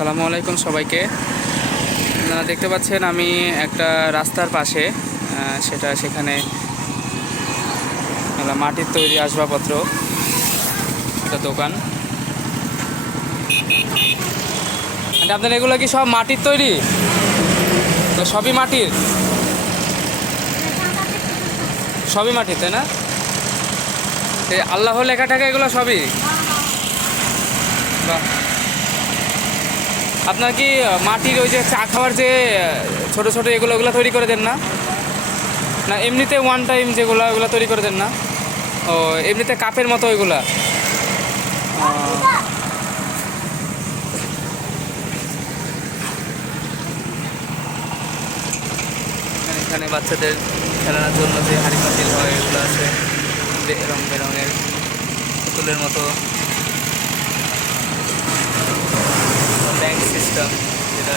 আসসালামু আলাইকুম সবাইকে। দেখতে পাচ্ছেন আমি একটা রাস্তার পাশে, সেখানে মাটির তৈরি আসবাবপত্র একটা দোকান। আপনার এগুলো কি সব মাটির তৈরি? তো সবই মাটির, সবই মাটির, তাই না? এই আল্লাহ লেখা থাকে এগুলো সবই। বাহ, আপনার কি মাটির ওই যে চা খাওয়ার যে ছোট ছোট এগুলো তৈরি করে দেন না? না এমনিতে ওয়ান টাইম যেগুলো ওগুলো তৈরি করে দেন না? ও এমনিতে কাপের মতো ওইগুলা। এখানে বাচ্চাদের খেলানোর জন্য যে হাঁড়ি পাতিল হয় এগুলো আছে, রং বেরঙের পুতুলের মতো। ব্যাংক সিস্টেম, যেটা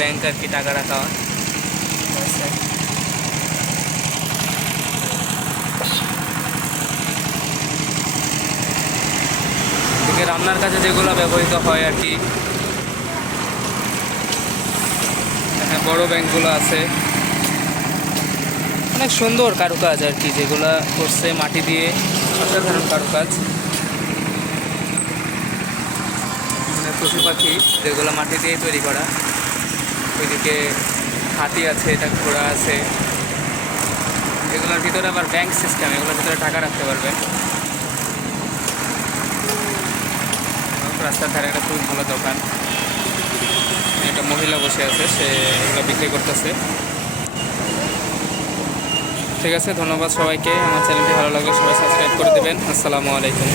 ব্যাংক আর কি টাকা রাখা হয়। এদিকে রান্নার কাজে যেগুলো ব্যবহৃত হয় আর কি, এখানে বড় ব্যাংকগুলো আছে। অনেক সুন্দর কারুকাজ আর কি, যেগুলো করছে মাটি দিয়ে, অসাধারণ কারুকাজ। পশু পাখি যেগুলো মাটি দিয়ে তৈরি করা। ওইদিকে হাতি আছে, এটা ঘোড়া আছে। এগুলোর ভিতরে আবার ব্যাংক সিস্টেম, এগুলোর ভিতরে টাকা রাখতে পারবেন। রাস্তার ধারে একটা খুব ভালো দোকান, একটা মহিলা বসে আছে, সে এগুলো বিক্রি করতেছে। ঠিক আছে, ধন্যবাদ সবাইকে। আমার চ্যানেলটি ভালো লাগলে সবাই সাবস্ক্রাইব করে দেবেন। আসসালামু আলাইকুম।